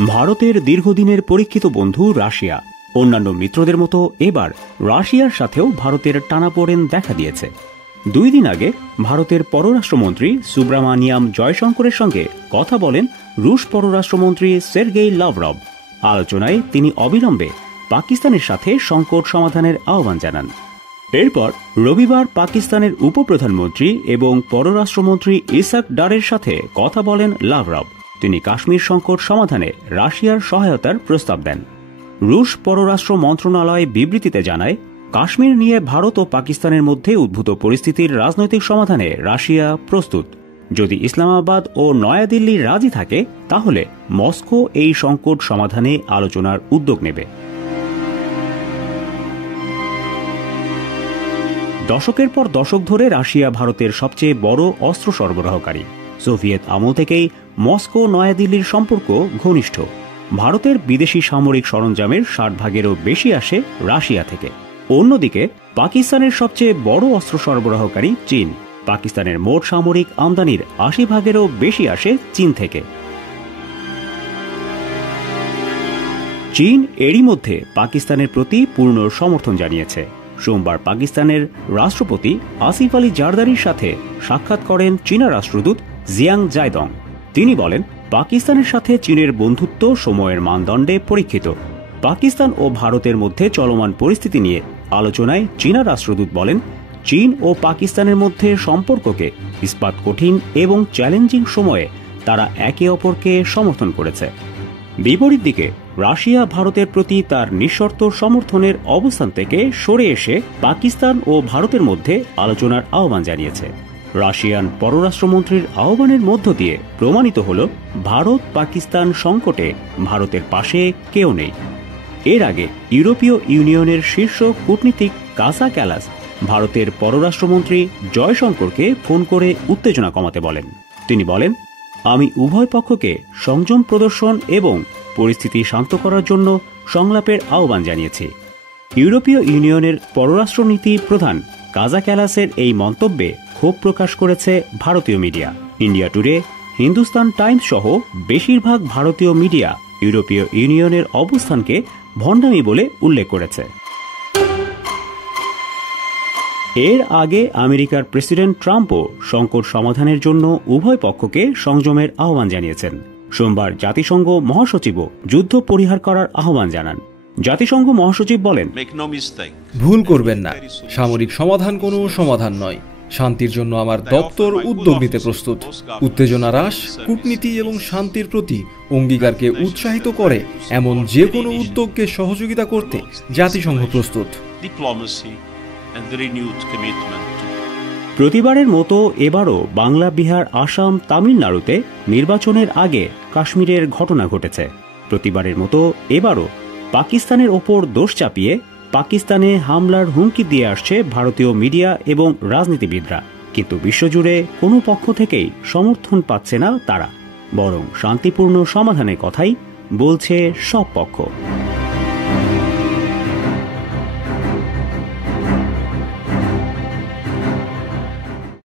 ভারতের দীর্ঘদিনের পরীক্ষিত বন্ধু রাশিয়া। অন্যান্য মিত্রদের মতো এবার রাশিয়ার সাথেও ভারতের টানাপোড়েন দেখা দিয়েছে। 2 দিন আগে ভারতের পররাষ্ট্রমন্ত্রী সুব্রামানিয়াম জয়শঙ্করের সঙ্গে কথা বলেন রুশ পররাষ্ট্রমন্ত্রী সের্গেই লাভরভ। আলোচনায় তিনি অবিলম্বে পাকিস্তানের সাথে সংকট সমাধানের আহ্বান জানান। এরপর রবিবার পাকিস্তানের উপপ্রধানমন্ত্রী এবং পররাষ্ট্রমন্ত্রী ইসাক ডারের সাথে কথা বলেন লাভরভ। তিনি কাশ্মীর সংকট সমাধানে রাশিয়ার সহায়তার প্রস্তাব দেন। রুশ পররাষ্ট্র মন্ত্রণালয় বিবৃতিতে জানায়, কাশ্মীর নিয়ে ভারত ও পাকিস্তানের মধ্যে উদ্ভূত পরিস্থিতির রাজনৈতিক সমাধানে রাশিয়া প্রস্তুত। যদি ইসলামাবাদ ও নয়াদিল্লি রাজি থাকে তাহলে মস্কো এই সংকট সমাধানে আলোচনার উদ্যোগ নেবে। দশকের পর দশক ধরে রাশিয়া ভারতের সবচেয়ে বড় অস্ত্র সরবরাহকারী। সোভিয়েত আমল থেকেই মস্কো নয়াদিল্লির সম্পর্ক ঘনিষ্ঠ। ভারতের বিদেশি সামরিক সরঞ্জামের 60% বেশি আসে রাশিয়া থেকে। অন্যদিকে পাকিস্তানের সবচেয়ে বড় অস্ত্র সরবরাহকারী চীন। পাকিস্তানের মোট সামরিক আমদানির 80%-এরও বেশি আসে চীন থেকে। চীন এরই মধ্যে পাকিস্তানের প্রতি পূর্ণ সমর্থন জানিয়েছে। সোমবার পাকিস্তানের রাষ্ট্রপতি আসিফ আলী জারদারির সাথে সাক্ষাৎ করেন চীনা রাষ্ট্রদূত জিয়াং জায়দং। তিনি বলেন, পাকিস্তানের সাথে চীনের বন্ধুত্ব সময়ের মানদণ্ডে পরীক্ষিত। পাকিস্তান ও ভারতের মধ্যে চলমান পরিস্থিতি নিয়ে আলোচনায় চীনা রাষ্ট্রদূত বলেন, চীন ও পাকিস্তানের মধ্যে সম্পর্ককে ইস্পাত কঠিন এবং চ্যালেঞ্জিং সময়ে তারা একে অপরকে সমর্থন করেছে। বিপরীত দিকে রাশিয়া ভারতের প্রতি তার নিঃশর্ত সমর্থনের অবস্থান থেকে সরে এসে পাকিস্তান ও ভারতের মধ্যে আলোচনার আহ্বান জানিয়েছে। রাশিয়ান পররাষ্ট্রমন্ত্রীর আহ্বানের মধ্য দিয়ে প্রমাণিত হল, ভারত পাকিস্তান সংকটে ভারতের পাশে কেউ নেই। এর আগে ইউরোপীয় ইউনিয়নের শীর্ষ কূটনীতিক কাসা ক্যালাস ভারতের পররাষ্ট্রমন্ত্রী জয়শঙ্করকে ফোন করে উত্তেজনা কমাতে বলেন। তিনি বলেন, আমি উভয় পক্ষকে সংযম প্রদর্শন এবং পরিস্থিতি শান্ত করার জন্য সংলাপের আহ্বান জানিয়েছি। ইউরোপীয় ইউনিয়নের পররাষ্ট্রনীতি প্রধান কাজা ক্যালাসের এই মন্তব্যে ক্ষোভ প্রকাশ করেছে ভারতীয় media. India today, Hindustan Times সহ বেশিরভাগ ভারতীয় মিডিয়া ইউরোপীয় ইউনিয়নের অবস্থানকে ভণ্ডামি বলে উল্লেখ করেছে। এর আগে আমেরিকার প্রেসিডেন্ট ট্রাম্পও সংকট সমাধানের জন্য উভয় পক্ষকে সংযমের আহ্বান জানিয়েছেন। সোমবার জাতিসংঘ মহাসচিবও যুদ্ধ পরিহার করার আহ্বান জানান। জাতিসংঘ মহাসচিব বলেন, ভুল করবেন না, সামরিক সমাধান কোনো সমাধান নয়। শান্তির জন্য আমার দপ্তর উদ্যোগ নিতে প্রস্তুত। উত্তেজনা হ্রাস, কূটনীতি এবং শান্তির প্রতি অঙ্গীকারকে উৎসাহিত করে এমন যে কোনো উদ্যোগকে সহযোগিতা করতে জাতিসংঘ প্রস্তুত। প্রতিবারের মতো এবারও বাংলা, বিহার, আসাম, তামিলনাড়ুতে নির্বাচনের আগে কাশ্মীরের ঘটনা ঘটেছে। প্রতিবারের মতো এবারও পাকিস্তানের ওপর দোষ চাপিয়ে পাকিস্তানে হামলার হুমকি দিয়ে আসছে ভারতীয় মিডিয়া এবং রাজনীতিবিদরা। কিন্তু বিশ্বজুড়ে কোনো পক্ষ থেকেই সমর্থন পাচ্ছে না তারা, বরং শান্তিপূর্ণ সমাধানের কথাই বলছে সব পক্ষ।